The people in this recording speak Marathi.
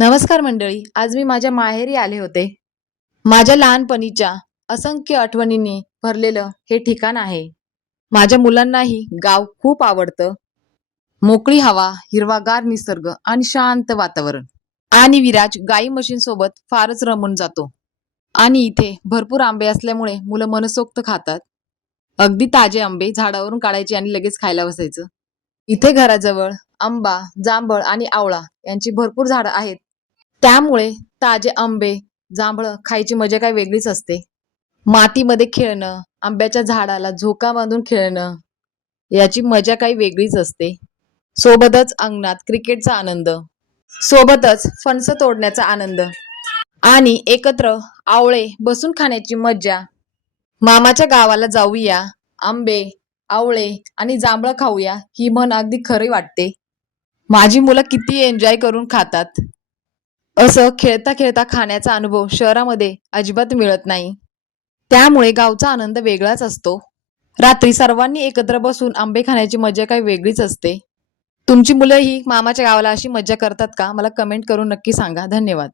नमस्कार मंडळी, आज मी माझ्या माहेरी आले होते. माझ्या लहानपणीच्या असंख्य आठवणींनी भरलेलं हे ठिकाण आहे. माझ्या मुलांनाही गाव खूप आवडतं. मोकळी हवा, हिरवागार निसर्ग आणि शांत वातावरण. आणि विराज गाई म्हशीं सोबत फारच रमून जातो. आणि इथे भरपूर आंबे असल्यामुळे मुलं मनसोक्त खातात. अगदी ताजे आंबे झाडावरून काढायचे आणि लगेच खायला बसायचं. इथे घराजवळ आंबा, जांभळ आणि आवळा यांची भरपूर झाडं आहेत. त्यामुळे ताजे आंबे, जांभळं खायची मजा काही वेगळीच असते. मातीमध्ये खेळणं, आंब्याच्या झाडाला झोका बांधून खेळणं, याची मजा काही वेगळीच असते. सोबतच अंगणात क्रिकेटचा आनंद, सोबतच फणस तोडण्याचा आनंद आणि एकत्र आवळे बसून खाण्याची मज्जा. मामाच्या गावाला जाऊया, आंबे, आवळे आणि जांभळं खाऊया ही म्हण अगदी खरी वाटते. माझी मुलं किती एन्जॉय करून खातात. असं खेळता खेळता खाण्याचा अनुभव शहरामध्ये अजिबात मिळत नाही. त्यामुळे गावचा आनंद वेगळाच असतो. रात्री सर्वांनी एकत्र बसून आंबे खाण्याची मजा काही वेगळीच असते. तुमची मुलंही मामाच्या गावाला अशी मज्जा करतात का? मला कमेंट करून नक्की सांगा. धन्यवाद.